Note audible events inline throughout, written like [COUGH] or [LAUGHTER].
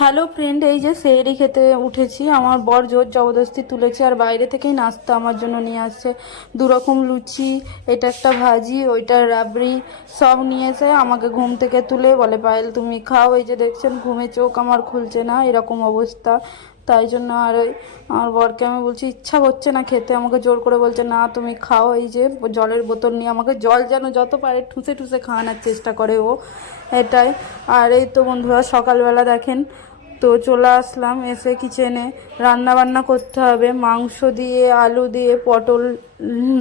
Hello friend এই যে সেহরি খেতে উঠেছি। আমার বর জোর জবরদস্তি তুলেছে আর বাইরে থেকেই নাস্তা আমার জন্য নিয়ে আসছে। দুরকম লুচি, এটা একটা ভাজি, ওইটা রাবড়ি, সব নিয়েছে আমাকে ঘুম থেকে তুলে বলে, পায়েল তুমি খাও, এই যে দেখছেন, ঘুমে চোখ আমার খুলছে না, এরকম অবস্থা। তাই জন্য আর ওই আমার বরকে আমি বলছি, ইচ্ছা করছে না খেতে। আমাকে জোর করে বলছে, না, তুমি খাও এই যে জলের বোতল নিয়ে। আমাকে জল যেন যত পারে ঠুসে ঠুসে খাওয়ানোর চেষ্টা করে ও, এটাই। আর এই তো বন্ধুরা, সকালবেলা দেখেন তো চলে আসলাম, এসে কিচেনে রান্না বান্না করতে হবে। মাংস দিয়ে, আলু দিয়ে, পটল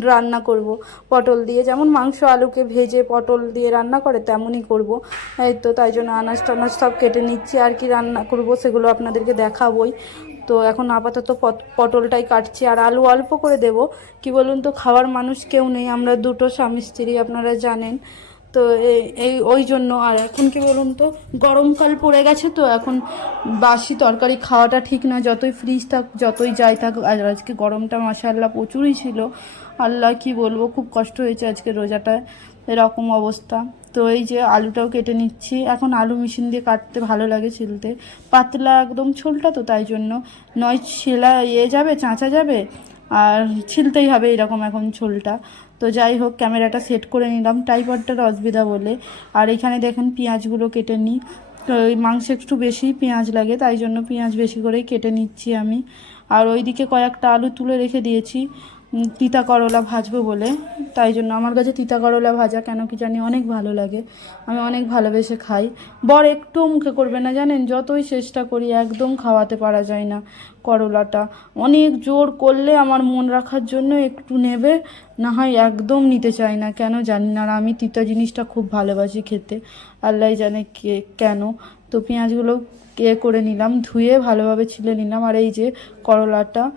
রান্না করব। পটল দিয়ে যেমন মাংস, আলুকে ভেজে পটল দিয়ে রান্না করে, তেমনই করব। এই তো, তাই জন্য আনাজ টানাজ সব কেটে নিচ্ছি। আর কি রান্না করব সেগুলো আপনাদেরকে দেখাবই। তো এখন আপাতত পট- পটলটাই কাটছি। আর আলু অল্প করে দেব। কি বলুন তো, খাওয়ার মানুষ কেউ নেই। আমরা দুটো স্বামী স্ত্রী আপনারা জানেন। তো এই- ওই জন্য। আর এখন কি বলুন তো গরমকাল পড়ে গেছে তো, এখন বাসি তরকারি খাওয়াটা ঠিক না যতই ফ্রিজ থাক, যতই যাই থাক আর আজকে গরমটা মাসাল্লাহ প্রচুরই ছিল। আল্লাহ কি বলব, খুব কষ্ট হয়েছে আজকে রোজাটায়, এরকম অবস্থা। তো এই যে আলুটাও কেটে নিচ্ছি। এখন আলু মেশিন দিয়ে কাটতে ভালো লাগে ছিলতে। পাতলা একদম ছোলটা তো, তাই জন্য। নয় ছেলা ইয়ে যাবে, চাঁচা যাবে আর ছিলতেই হবে এরকম এখন ঝোলটা তো যাই হোক, ক্যামেরাটা সেট করে নিলাম। টাইপডটার অসুবিধা বলে। আর এখানে দেখেন পেঁয়াজগুলো কেটে নিই। ওই মাংস একটু বেশি পেঁয়াজ লাগে, তাই জন্য পেঁয়াজ বেশি করেই কেটে নিচ্ছি আমি। আর ওইদিকে কয়েকটা আলু তুলে রেখে দিয়েছি। তিতা করলা ভাজবো বলে। তাই জন্য আমার কাছে তিতা করলা ভাজা কেন কি জানি অনেক ভালো লাগে। আমি অনেক ভালোবেসে খাই। বর একটু মুখে করবে না, জানেন? যতই চেষ্টা করি, একদম খাওয়াতে পারা যায় না করলাটা। অনেক জোর করলে আমার মন রাখার জন্য একটু নেবে, না হয় একদম নিতে চাই না। কেন জানি না, আর আমি তিতা জিনিসটা খুব ভালোবাসি খেতে। আল্লাহ জানে কে, কেন। তো পেঁয়াজগুলো কে করে নিলাম, ধুয়ে ভালোভাবে ছিলে নিলাম। আর এই যে করলাটা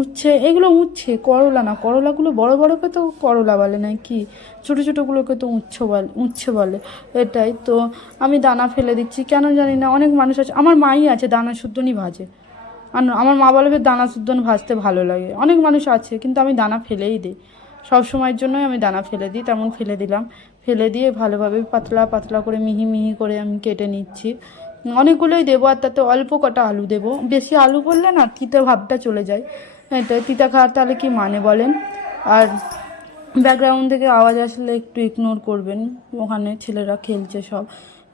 উচ্ছে, এগুলো উচ্ছে, করলা না, করলাগুলো বড় বড়কে তো করলা বলে না কি ছোটো ছোটোগুলোকে তো উচ্ছে বলে উচ্ছে বলে, এটাই তো। আমি দানা ফেলে দিচ্ছি, কেন জানি না, অনেক মানুষ আছে, আমার মাই আছে দানা শুদ্ধনই ভাজে। আর আমার মা বলে দানা শুদ্ধন ভাজতে ভালো লাগে। অনেক মানুষ আছে, কিন্তু আমি দানা ফেলেই দিই। সব সময়ের জন্যই আমি দানা ফেলে দিই, তেমন ফেলে দিলাম। ফেলে দিয়ে ভালোভাবে পাতলা পাতলা করে, মিহি মিহি করে আমি কেটে নিচ্ছি। অনেকগুলোই দেবো, আর তাতে অল্প কটা আলু দেবো। বেশি আলু করলে না, তিতা ভাবটা চলে যায়। হ্যাঁ এটা তিতা খাওয়ার তাহলে কি মানে বলেন? আর ব্যাকগ্রাউন্ড থেকে আওয়াজ আসলে একটু ইগনোর করবেন। ওখানে ছেলেরা খেলছে সব।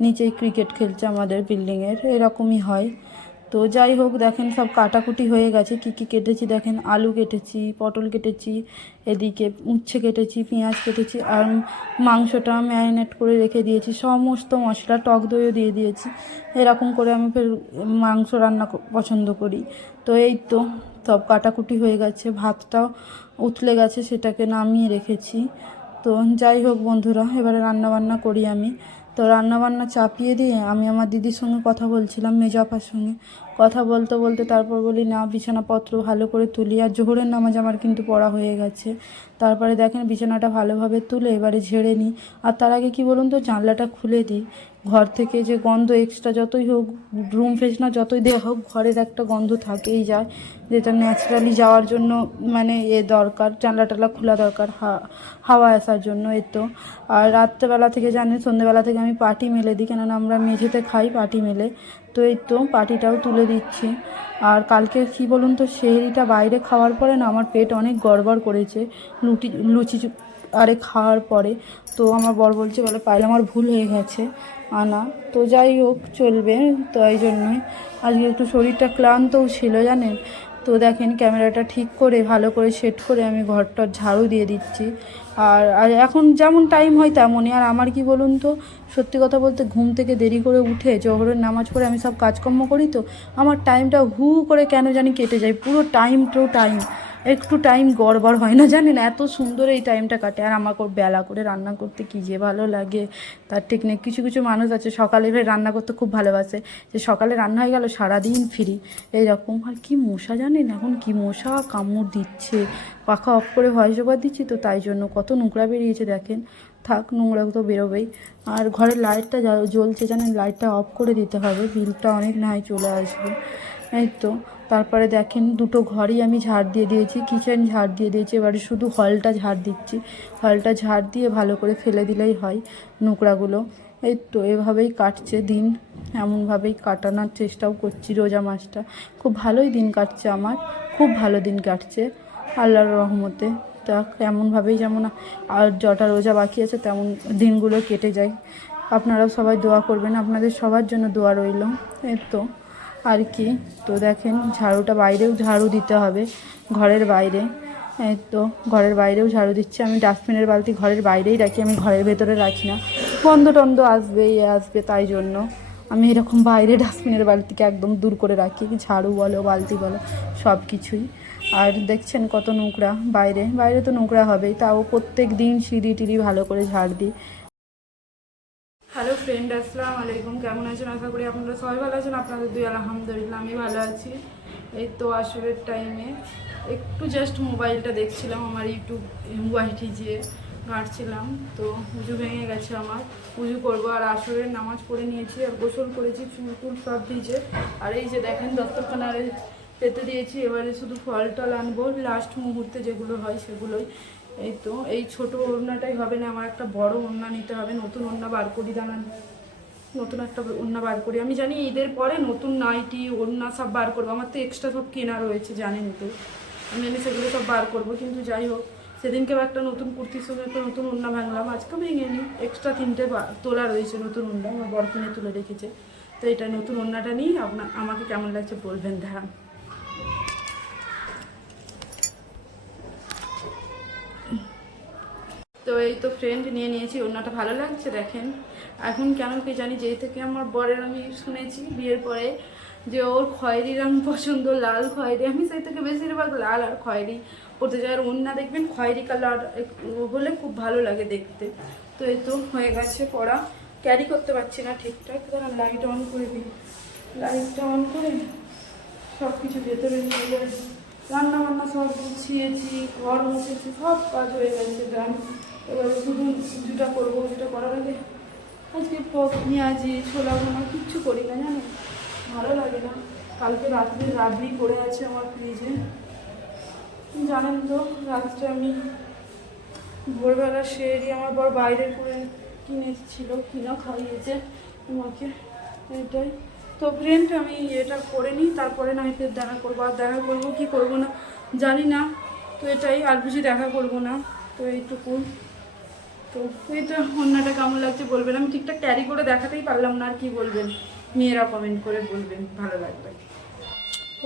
নিচেই ক্রিকেট খেলছে আমাদের বিল্ডিংয়ের এরকমই হয়। তো যাই হোক, দেখেন সব কাটাকুটি হয়ে গেছে। কি কি কেটেছি? দেখেন আলু কেটেছি, পটল কেটেছি, এদিকে উচ্ছে কেটেছি, পেঁয়াজ কেটেছি, আর মাংসটা ম্যারিনেট করে রেখে দিয়েছি। সমস্ত মশলা, টক দইও দিয়ে দিয়েছি। এরকম করে আমি ফের মাংস রান্না পছন্দ করি। তো এই তো সব কাটাকুটি হয়ে গেছে। ভাতটাও উতলে গেছে, সেটাকে নামিয়ে রেখেছি। তো যাই হোক বন্ধুরা, এবারে রান্না বান্না করি আমি। তো রান্নাবান্না চাপিয়ে দিয়ে আমি আমার দিদির সঙ্গে কথা বলছিলাম মেজাপার সঙ্গে। কথা বলতে বলতে তারপর বলি, না, বিছানাপত্র ভালো করে তুলি। আর জোহরের নামাজ আমার কিন্তু পড়া হয়ে গেছে। তারপরে দেখেন বিছানাটা ভালোভাবে তুলে এবারে ঝেড়ে নিই। আর তার আগে কি বলুন তো, জানলাটা খুলে দিই। ঘর থেকে যে গন্ধ এক্সট্রা যতই হোক রুম ফ্রেশনার যতই দেওয়া হোক, ঘরের একটা গন্ধ থাকেই যায়। যেটা ন্যাচারালি যাওয়ার জন্য মানে এ দরকার জানলা টালা খোলা দরকার হাওয়া আসার জন্য এ তো। আর রাত্রেবেলা থেকে জানেন, সন্ধ্যেবেলা থেকে আমি পাটি মেলে দিই। কেননা আমরা মেঝেতে খাই পাটি মেলে। তো এই তো পাটিটাও তুলে দিচ্ছি। আর কালকে কি বলুন তো, সেহরিটা বাইরে খাওয়ার পরে না আমার পেট অনেক গড়বড় করেছে লুটি, লুচি আরে খাওয়ার পরে। তো আমার বর বলছে, বলে পাইলে আমার ভুল হয়ে গেছে, আনা। তো যাই হোক, চলবে তো এই জন্যই। আজকে একটু শরীরটা ক্লান্তও ছিল জানেন তো দেখেন ক্যামেরাটা ঠিক করে, ভালো করে সেট করে আমি ঘরটার ঝাড়ু দিয়ে দিচ্ছি। আর আর এখন যেমন টাইম হয় তেমনই। আর আমার কি বলুন তো, সত্যি কথা বলতে ঘুম থেকে দেরি করে উঠে জহরের নামাজ পড়ে আমি সব কাজকর্ম করি তো, আমার টাইমটা হু করে কেন জানি কেটে যায়। পুরো টাইম টু টাইম একটু টাইম গড়বড় হয় না, জানেন? এত সুন্দর এই টাইমটা কাটে। আর আমাকে ওর বেলা করে রান্না করতে কী যে ভালো লাগে। তার ঠিক নেই, কিছু কিছু মানুষ আছে, সকালে ফের রান্না করতে খুব ভালোবাসে। যে সকালে রান্না হয়ে গেল, সারাদিন ফ্রি এইরকম, আর কি মশা জানেন? এখন কি মশা কামড় দিচ্ছে। পাখা অফ করে ভয়েস ওভার দিচ্ছি তো, তাই জন্য কত নোংরা বেরিয়েছে, দেখেন। থাক, নোংরা তো বেরোবেই। আর ঘরের লাইটটা জ্বলছে, জানেন? লাইটটা অফ করে দিতে হবে। বিলটা অনেক নাই চলে আসবে। এই তো। তারপরে দেখেন দুটো ঘরই আমি ঝাড় দিয়ে দিয়েছি কিচেন ঝাড় দিয়ে দিয়েছি, এবারে শুধু হলটা ঝাড় দিচ্ছি। হলটা ঝাড় দিয়ে ভালো করে ফেলে দিলেই হয় নোংরাগুলো। এই তো এভাবেই কাটছে দিন, এমনভাবেই কাটানোর চেষ্টাও করছি রোজা মাসটা। খুব ভালোই দিন কাটছে আমার, খুব ভালো দিন কাটছে, আল্লাহর রহমতে। তা এমনভাবেই যেমন আর যটা রোজা বাকি আছে, তেমন দিনগুলো কেটে যায়। আপনারাও সবাই দোয়া করবেন, আপনাদের সবার জন্য দোয়া রইল। এই তো। আর কি। তো দেখেন, ঝাড়ুটা বাইরেও ঝাড়ু দিতে হবে, ঘরের বাইরে। তো ঘরের বাইরেও ঝাড়ু দিচ্ছি। আমি ডাস্টবিনের বালতি ঘরের বাইরেই রাখি, আমি ঘরের ভেতরে রাখি না। গন্ধ টন্ধ আসবে ইয়ে আসবে তাই জন্য। আমি এরকম বাইরে ডাস্টবিনের বালতিকে একদম দূর করে রাখি ঝাড়ু বলো, বালতি বলো, সব কিছুই। আর দেখছেন কত নোংরা বাইরে। বাইরে তো নোংরা হবেই, তাও প্রত্যেক দিন সিঁড়ি টিড়ি ভালো করে ঝাড় দিই। হ্যালো ফ্রেন্ড আসসালামু আলাইকুম। কেমন আছেন? আশা করি আপনারা সবাই ভালো আছেন। আপনাদের দুই, আলহামদুলিল্লাহ, আমি ভালো আছি। এই তো আসরের টাইমে একটু জাস্ট মোবাইলটা দেখছিলাম, আমার ইউটিউব ওয়াইটি যে ঘাঁটছিলাম। তো পুজো ভেঙে গেছে আমার। পুজো করব আর আসরের নামাজ পড়ে নিয়েছি আর গোসল করেছি, চুল টুল সব ভিজে। আর এই যে দেখেন দত্তখানারে পেতে দিয়েছি। এবারে শুধু ফল টল আনব। লাস্ট মুহূর্তে যেগুলো হয় সেগুলোই। এই তো, এই ছোট ওড়নাটাই হবে না, আমার একটা বড় ওড়না নিতে হবে, নতুন ওড়না বার করি, দাঁড়ান। নতুন একটা ওড়না বার করি। আমি জানি ঈদের পরে নতুন নাইটি, ওড়না সব বার করব। আমার তো এক্সট্রা সব কেনা রয়েছে, জানেন তো। আমি জানি সেগুলো সব বার করব, কিন্তু যাই হোক সেদিনকেও একটা নতুন কুর্তির সঙ্গে একটা নতুন ওড়না ভাঙলাম। আজকে ভেঙে নিই এক্সট্রা তিনটে তোলা রয়েছে নতুন ওড়না, আমার বর কিনে তুলে রেখেছে। তো এটা নতুন ওড়নাটা নিই আপনার আমাকে কেমন লাগছে বলবেন ধ্যান এই তো ফ্রেন্ড নিয়ে নিয়েছি, ওড়নাটা ভালো লাগছে, দেখেন। এখন কেন কি জানি যেই থেকে আমার বরের আমি শুনেছি বিয়ের পরে, যে ওর খয়েরি রং পছন্দ, লাল খয়েরি। আমি সেই থেকে বেশিরভাগ লাল আর খয়েরি পড়তে যাই, আর ওড়না দেখবেন খয়েরি কালার হলে খুব ভালো লাগে দেখতে। তো এই তো হয়ে গেছে পড়া। ক্যারি করতে পারছি না ঠিকঠাক। কারণ লাইট অন করে দিই। লাইটটা অন করে সব কিছু ভেতরে নিয়ে রান্না বান্না সব গুছিয়েছি, ঘর মুছেছি, সব কাজ হয়ে গেছে গান এবারে শুধু পুজোটা করব যেটা করার আগে আজকে পপ পেঁয়াজি ছোলা বোনা কিচ্ছু করি না, জানো? ভালো লাগে না। কালকে রাত্রে রাবড়ি পড়ে আছে আমার ফ্রিজে। জানেন তো, রাত্রে আমি ভোরবেলা সেরি আমার বর বাইরে করে কিনেছিল, কিনা খাইয়েছে আমাকে। এটাই। তো ফ্রেন্ড আমি এটা করে নিই, তারপরে না আমি ফের দেখা করব। আর দেখা করব কি করব না, জানি না। তো এটাই, আর বুঝি দেখা করব না। তো এইটুকু। তো এইটা অন্যটা কেমন লাগছে বলবেন? আমি ঠিকঠাক ক্যারি করে দেখাতেই পারলাম না, আর কি বলবেন? মেয়েরা কমেন্ট করে বলবেন, ভালো লাগবে।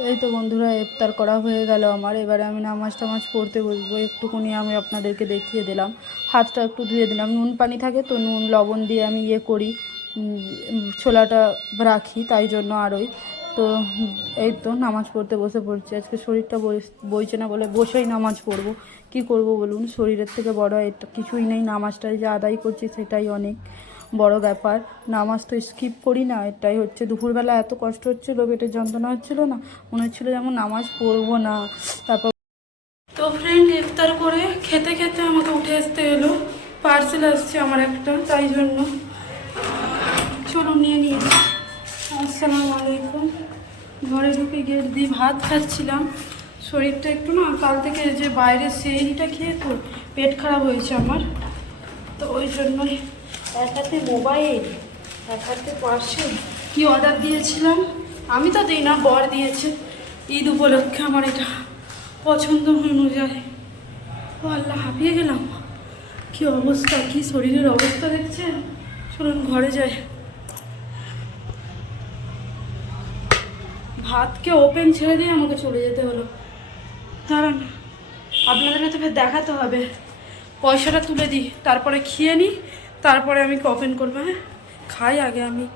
এই তো বন্ধুরা, ইফতার করা হয়ে গেল আমার। এবারে আমি নামাজ টামাজ পড়তে বসবো। একটুকুনি আমি আপনাদেরকে দেখিয়ে দিলাম। হাতটা একটু ধুয়ে দিলাম। নুন পানি থাকে তো নুন, লবণ দিয়ে আমি ইয়ে করি। ছোলাটা রাখি, তাই জন্য আরোই। তো এই তো নামাজ পড়তে বসে পড়ছি। আজকে শরীরটা বই- বইছে না বলে বসেই নামাজ পড়ব। কি করব বলুন? শরীরের থেকে বড় এটা কিছুই নেই, নামাজটাই যে আদায় করছি সেটাই অনেক বড় ব্যাপার। নামাজ তো স্কিপ করি না, এটাই হচ্ছে। দুপুরবেলা এত কষ্ট হচ্ছিল, পেটের যন্ত্রণা হচ্ছিল না, মনে হচ্ছিল যেমন নামাজ পড়ব না। তারপর তো ফ্রেন্ড ইফতার করে খেতে খেতে আমাকে উঠে আসতে এলো। পার্সেল আসছে আমার একটা, তাই জন্য। চলো নিয়ে নিয়ে। আসসালামু আলাইকুম। ঘরে ঢুকে গিয়ে দিয়ে ভাত খাচ্ছিলাম শরীরটা একটু না, কাল থেকে যে বাইরে সেইটা খেয়ে তো পেট খারাপ হয়েছে আমার। তো ওই জন্যই এক হাতে মোবাইল, এক হাতে পার্সেল। কী অর্ডার দিয়েছিলাম? আমি তো দিই না বর দিয়েছে। ঈদ উপলক্ষে আমার এটা পছন্দ অনুযায়ী। ও আল্লাহ, হাঁপিয়ে গেলাম। কি অবস্থা, কি শরীরের অবস্থা দেখছেন? চলুন ঘরে যাই। ভাতকে ওপেন ছেড়ে দিয়ে আমাকে চলে যেতে হলো। দাঁড়ান, আপনাদের তো ফের দেখাতে হবে। পয়সাটা তুলে দিই, তারপরে খেয়ে নিই, তারপরে আমি ওপেন করব হ্যাঁ? খাই আগে আমি।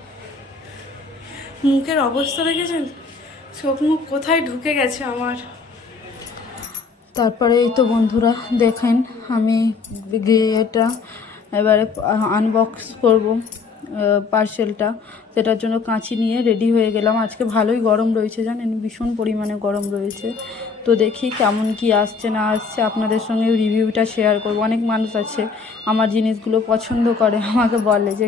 মুখের অবস্থা দেখেছেন? চোখ মুখ কোথায় ঢুকে গেছে আমার? তারপরে এই তো বন্ধুরা, দেখেন আমি এটা এবারে আনবক্স করব পার্সেলটা সেটার জন্য কাঁচি নিয়ে রেডি হয়ে গেলাম। আজকে ভালোই গরম রয়েছে, জানেন? ভীষণ পরিমাণে গরম রয়েছে। তো দেখি কেমন কি আসছে, না আসছে। আপনাদের সঙ্গে রিভিউটা শেয়ার করব। অনেক মানুষ আছে, আমার জিনিসগুলো পছন্দ করে। আমাকে বলে যে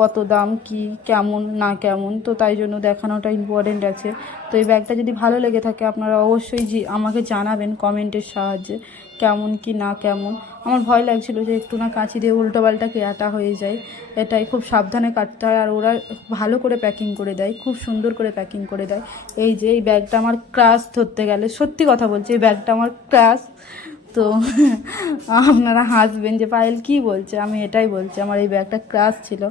কত দাম, কি, কেমন, না কেমন? তো তাই জন্য দেখানোটা ইম্পর্টেন্ট আছে। তো এই ব্যাগটা যদি ভালো লেগে থাকে, আপনারা অবশ্যই জি, আমাকে জানাবেন কমেন্টের সাহায্যে, কেমন কি না কেমন। আমার ভয় লাগছিল যে একটু না কাঁচি দিয়ে উল্টোপাল্টা কেয়াটা হয়ে যায়। এটাই খুব সাবধানে কাটতে হয়, আর ওরা ভালো করে প্যাকিং করে দেয়, খুব সুন্দর করে প্যাকিং করে দেয়। এই যে, এই ব্যাগটা আমার ক্রাশ ধরতে গেলে, সত্যি কথা বলছি, এই ব্যাগটা আমার ক্রাশ তো [LAUGHS] আপনারা হাসবেন যে, পায়েল কি বলছে? আমি এটাই বলছি, আমার এই ব্যাগটা ক্রাশ ছিল।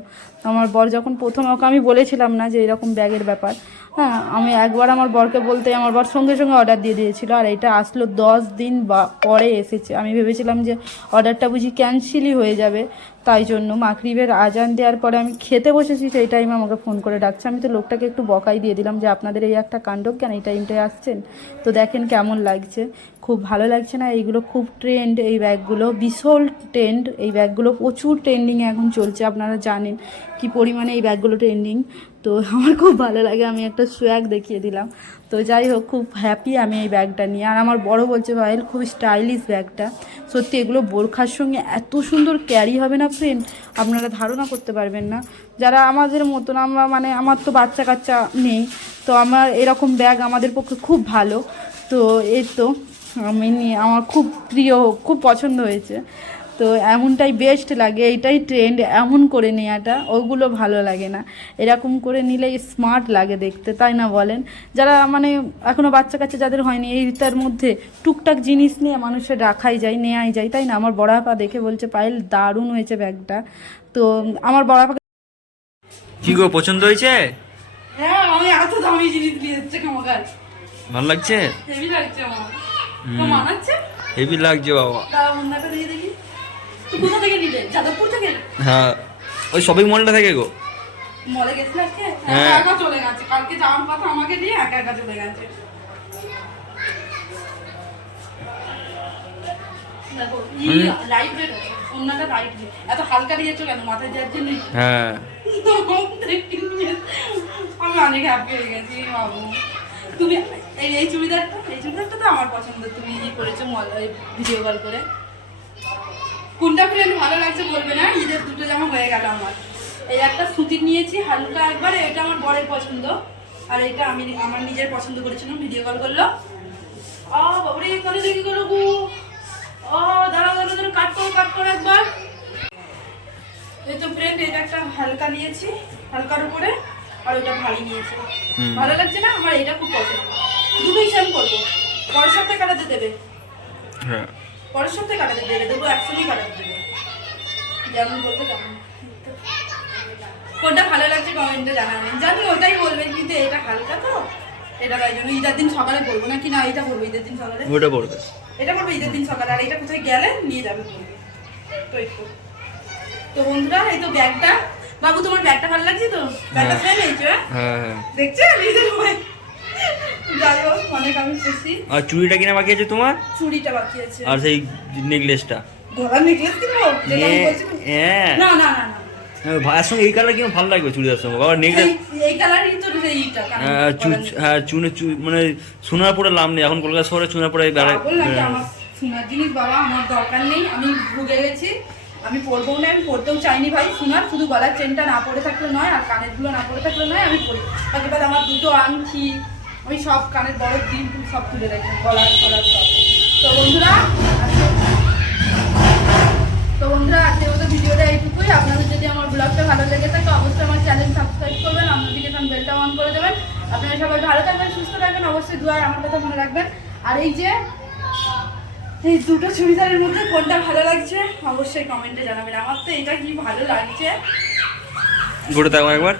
আমার বর যখন প্রথম ওকে আমি বলেছিলাম না যে, এরকম ব্যাগের ব্যাপার হ্যাঁ আমি একবার আমার বরকে বলতে, আমার বর সঙ্গে সঙ্গে অর্ডার দিয়ে দিয়েছিল, আর এটা আসলো দশ দিন বা পরে এসেছে। আমি ভেবেছিলাম যে অর্ডারটা বুঝি ক্যান্সেলই হয়ে যাবে, তাই জন্য মাকরিবের আজান দেওয়ার পরে আমি খেতে বসেছি, সেই টাইমে আমাকে ফোন করে ডাকছে। আমি তো লোকটাকে একটু বকাই দিয়ে দিলাম যে, আপনাদের এই একটা কাণ্ড কেন? এই টাইমটায় আসছেন? তো দেখেন কেমন লাগছে। খুব ভালো লাগছে না, এইগুলো খুব ট্রেন্ড এই ব্যাগগুলো বিশাল ট্রেন্ড এই ব্যাগগুলো প্রচুর ট্রেন্ডিং এখন চলছে, আপনারা জানেন কি পরিমাণে এই ব্যাগগুলো ট্রেন্ডিং তো আমার খুব ভালো লাগে, আমি একটা সোয়াগ দেখিয়ে দিলাম। তো যাই হোক, খুব হ্যাপি আমি এই ব্যাগটা নিয়ে। আর আমার বড় বলছে ভাইল খুব স্টাইলিশ ব্যাগটা সত্যি এগুলো বোরখার সঙ্গে এত সুন্দর ক্যারি হবে না ফ্রেন্ড আপনারা ধারণা করতে পারবেন না। যারা আমাদের মতন, আমরা মানে আমার তো বাচ্চা কাচ্চা নেই, তো আমার এরকম ব্যাগ আমাদের পক্ষে খুব ভালো। তো এই তো, আমি নিয়ে, আমার খুব প্রিয়, খুব পছন্দ হয়েছে। তো এমনটাই বেস্ট লাগে এইটাই ট্রেন্ড এমন করে নেওয়াটা ওগুলো ভালো লাগে না। এরকম করে নিলে স্মার্ট লাগে দেখতে তাই না বলেন? যারা মানে এখনও বাচ্চা কাচ্চা যাদের হয়নি এই এইটার মধ্যে টুকটাক জিনিস নিয়ে মানুষের রাখাই যায় নেওয়াই যায় তাই না? আমার বড়াপা দেখে বলছে পায়েল দারুণ হয়েছে ব্যাগটা। তো আমার বড়াপা কি গো পছন্দ হয়েছে? হ্যাঁ আমি এত দামি জিনিস নিয়ে এসছে কামাকার ভালো লাগছে? হেভি লাগছে আমার। মানাচ্ছে? হেভি লাগছে বাবা। দিয়ে দেখি। কোথা থেকে নিলে? যাদবপুর থেকে? হ্যাঁ। ওই শপিং মলটা থেকে গো। মলে গেছিল আজকে? হ্যাঁ। একা চলে গেছে। কালকে যাওয়ার কথা আমাকে দিয়ে একা একা চলে গেছে। হ্যাঁ। [LAUGHS] আমি অনেক হ্যাপি হয়ে গেছি বাবু। তুমি এই এই চুড়িদারটা এই চুড়িদারটা তো আমার পছন্দ তুমি করেছ ভিডিও কল করে। কোনটা ফ্রেন্ড ভালো লাগছে বলবে না? ঈদের দুটো জামা হয়ে গেল আমার। এই একটা সুতির নিয়েছি হালকা একবার এটা আমার বরের পছন্দ। আর এটা আমি আমার নিজের পছন্দ করেছিলাম ভিডিও কল করল। আ বাবরে এখানে দেখি গেল গো। ও দাঁড়াও কাট করো কাট করো একবার। এই তো ফ্রেন্ড এটা একটা হালকা নিয়েছি হালকার উপরে আর ওটা ভারী নিয়েছি। ভালো লাগছে না? আমার এটা খুব পছন্দ। দুটোই সেম করব। পরের সপ্তাহে কাটাতে দেবে। হ্যাঁ। পরের সপ্তাহে কাটাতে দেবে একসঙ্গেই কাটাতে দেবে। যেমন বলবে তেমন। কোনটা ভালো লাগছে কমেন্টে জানাবেন। জানি ওটাই বলবেন কিন্তু এটা হালকা তো। এটা তাই জন্য ঈদের দিন সকালে না কি না এটা ঈদের দিন সকালে। ওটা পড়বে এটা করব ঈদের দিন সকালে আর এটা কোথায় গেলে নিয়ে যাবে তো বন্ধুরা এই তো ব্যাগটা। বাবু তোমার ব্যাগটা ভালো লাগছে তো? ব্যাগটা হ্যাঁ। হয়েছে হ্যাঁ? হ্যাঁ হ্যাঁ। দেখছ? নিজের সবাই যাই হোক অনেক আমি খুশি। আর চুড়িটা কিনা বাকি আছে তোমার? চুড়িটা বাকি আছে। আর সেই নেকলেসটা গলার নেকলেস কিনবো। হ্যাঁ না না। না না ভাইয়ের সঙ্গে এই কালার কিনা ভালো লাগবে চুড়িদার সঙ্গে। বাবা নেকলেস এই- এই কালারই তো এইটা হ্যাঁ চু- হ্যাঁ চুনে মানে সোনার পরে লাভ নেই। এখন কলকাতা শহরে সোনার পরে বেড়ায় আমার সোনার জিনিস বাবা আমার দরকার নেই। আমি ভুগে গেছি। আমি পরবো না আমি পরতেও চাইনি ভাই। সোনার শুধু গলার চেনটা না পরে থাকলে নয় আর কানেরগুলো না পরে থাকলে নয় আমি পরি। বাকি আমার দুটো আংটি আমি সব কানের বড় দিন সব তুলে রাখি গলার গলার সব। তো বন্ধুরা তো বন্ধুরা আজকে মতো ভিডিওটা এইটুকুই। আপনাদের যদি আমার ব্লগটা ভালো লেগে থাকে অবশ্যই আমার চ্যানেল সাবস্ক্রাইব করবেন নোটিফিকেশন বেলটা অন করে দেবেন। আপনারা সবাই ভালো থাকবেন সুস্থ থাকবেন অবশ্যই দুয়ার আমার কথা মনে রাখবেন। আর এই যে এই দুটো চুড়িদারের মধ্যে কোনটা ভালো লাগছে অবশ্যই কমেন্টে জানাবেন। আমার তো এটা কি ভালো লাগছে? ঘুরে থাকব একবার।